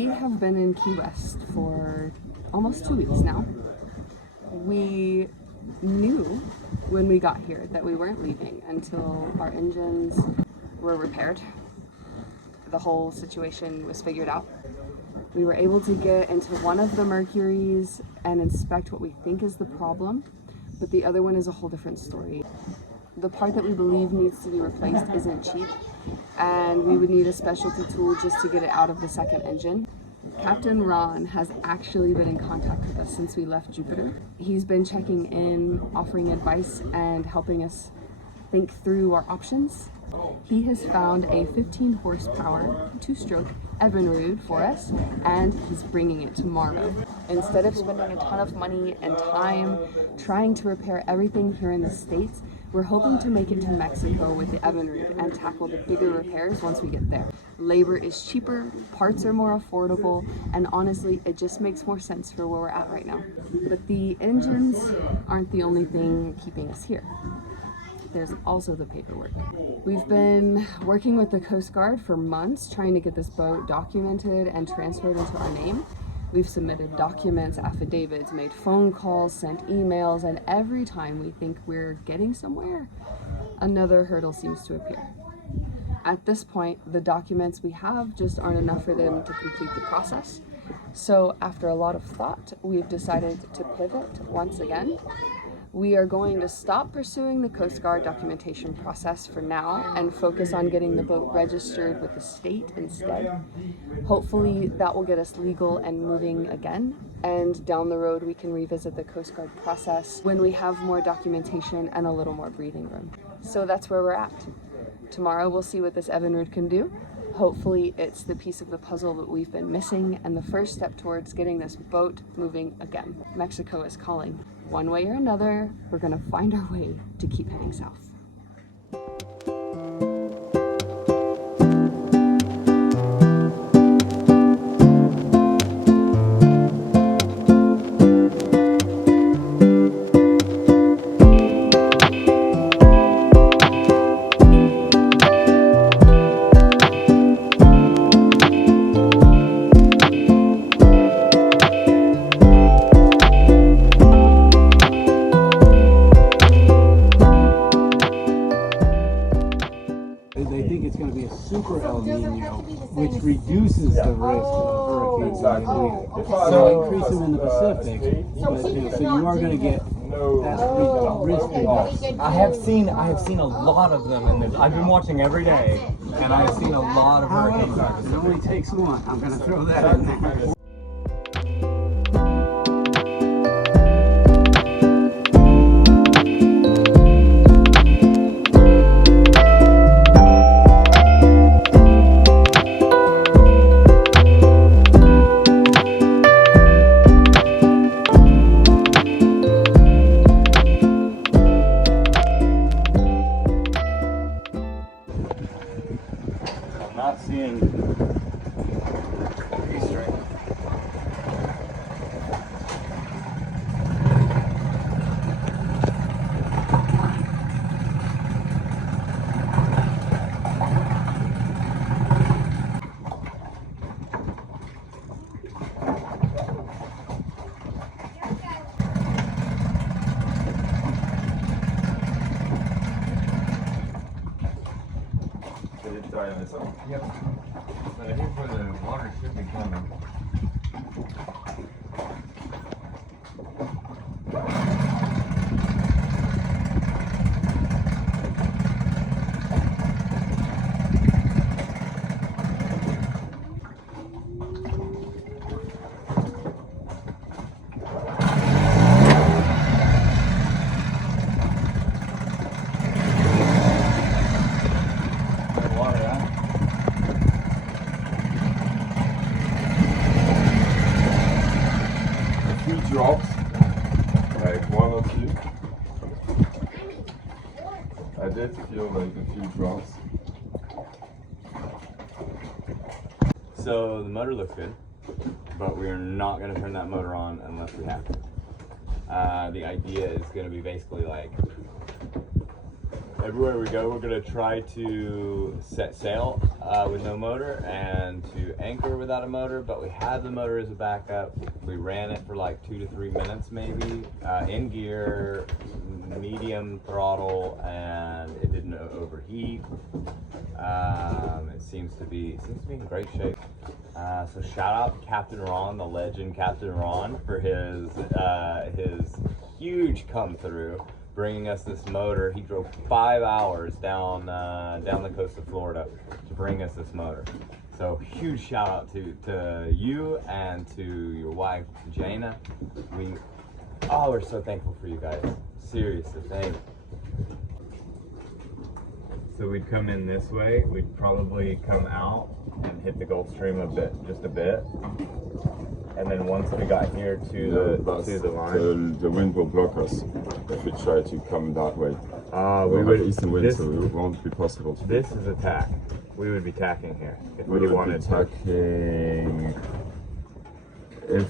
We have been in Key West for almost 2 weeks now. We knew when we got here that we weren't leaving until our engines were repaired. The whole situation was figured out. We were able to get into one of the Mercuries and inspect what we think is the problem, but the other one is a whole different story. The part that we believe needs to be replaced isn't cheap, and we would need a specialty tool just to get it out of the second engine. Captain Ron has actually been in contact with us since we left Jupiter. He's been checking in, offering advice, and helping us think through our options. He has found a 15 horsepower, 2-stroke Evinrude for us, and he's bringing it tomorrow. Instead of spending a ton of money and time trying to repair everything here in the States, we're hoping to make it to Mexico with the Evinrude and tackle the bigger repairs once we get there. Labor is cheaper, parts are more affordable, and honestly, it just makes more sense for where we're at right now. But the engines aren't the only thing keeping us here. There's also the paperwork. We've been working with the Coast Guard for months trying to get this boat documented and transferred into our name. We've submitted documents, affidavits, made phone calls, sent emails, and every time we think we're getting somewhere, another hurdle seems to appear. At this point, the documents we have just aren't enough for them to complete the process. So after a lot of thought, we've decided to pivot once again. We are going to stop pursuing the Coast Guard documentation process for now and focus on getting the boat registered with the state instead. Hopefully that will get us legal and moving again, and down the road we can revisit the Coast Guard process when we have more documentation and a little more breathing room. So that's where we're at. Tomorrow we'll see what this Evinrude can do. Hopefully it's the piece of the puzzle that we've been missing and the first step towards getting this boat moving again. Mexico is calling. One way or another, we're gonna find our way to keep heading south. They think it's going to be a super El Nino, which reduces the risk of hurricanes so increase them in the Pacific, but so you are going to get that risk reduced. I have seen a lot of them, and I've been watching every day, and I have seen a lot of hurricanes. It only takes one. I'm going to throw that in there. I'm not seeing strength. Yep. But I think where the water should be coming. Drops, like 1 or 2. I did feel like a few drops. So the motor looks good, but we're not going to turn that motor on unless we have to. The idea is going to be basically like everywhere we go, we're gonna try to set sail with no motor and to anchor without a motor, but we had the motor as a backup. We ran it for like 2 to 3 minutes maybe, in gear, medium throttle, and it didn't overheat. It seems to be in great shape. So shout out Captain Ron, the legend Captain Ron, for his huge come through, bringing us this motor. He drove 5 hours down the coast of Florida to bring us this motor. So huge shout out to you and to your wife Jana. We're so thankful for you guys. Seriously, thank you. So we'd come in this way, we'd probably come out and hit the Gulf Stream just a bit. And then once we got here to the line, the wind will block us if we try to come that way. we would eastern wind, so it won't be possible to. This is a tack. We would be tacking here if We we would wanted be to. tacking. If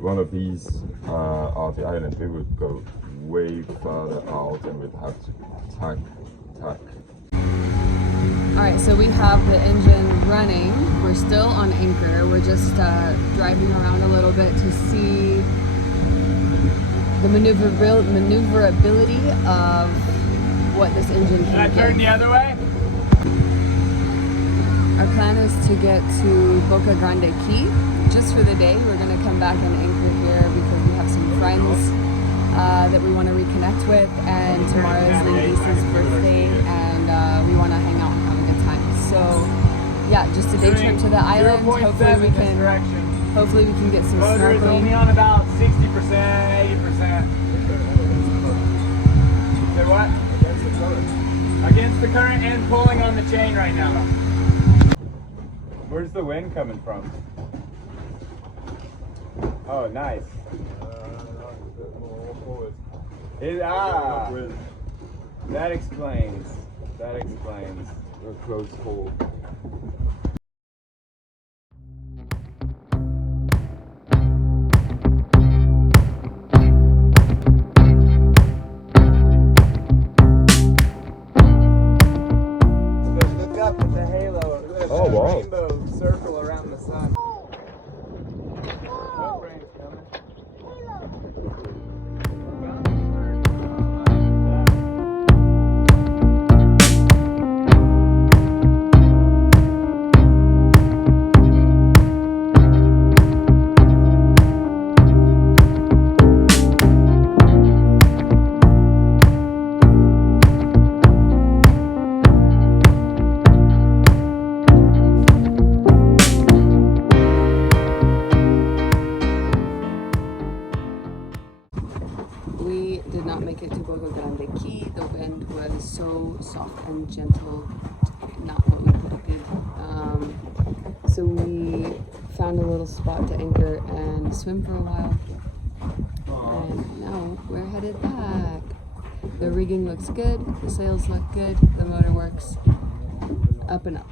one of these are the island, we would go way further out and we'd have to tack. Alright, so we have the engine running. We're still on anchor. We're just driving around a little bit to see the maneuverability of what this engine can Turn the do. other way? Our plan is to get to Boca Grande Key just for the day. We're going to come back and anchor here because we have some friends that we want to reconnect with, and tomorrow is Lindy's birthday, and we want to hang out and have a good time. So yeah, just a day trip to the island. Hopefully we can get some Motor is only snorkeling. on about 60%, 80%. Say what? Against the current. Against the current and pulling on the chain right now. Where's the wind coming from? Oh, nice. That explains. A close hold. Look up at the halo. Look at Oh, the wow. rainbow circle around the sun. Oh, rain's coming. We did not make it to Boca Grande Key. The wind was so soft and gentle, not what we predicted. So we found a little spot to anchor and swim for a while. And now we're headed back. The rigging looks good, the sails look good, the motor works. Up and up.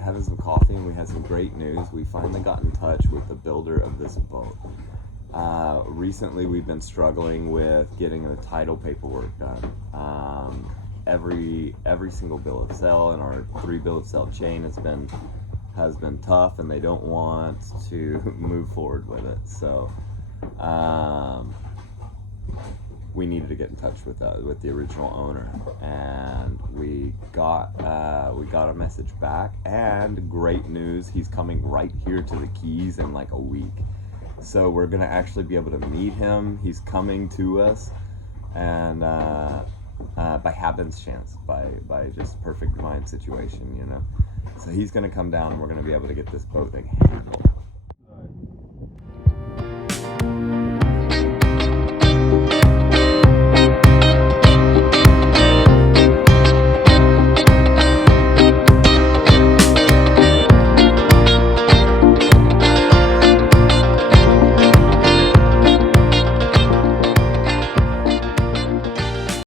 Having some coffee, and we had some great news. We finally got in touch with the builder of this boat. Recently we've been struggling with getting the title paperwork done. Every single bill of sale in our 3 bill of sale chain has been tough, and they don't want to move forward with it. So we needed to get in touch with the original owner, and we got a message back, and great news, he's coming right here to the Keys in like a week. So we're gonna actually be able to meet him. He's coming to us, and by happenstance, by just perfect divine situation, you know. So he's gonna come down, and we're gonna be able to get this boat thing handled.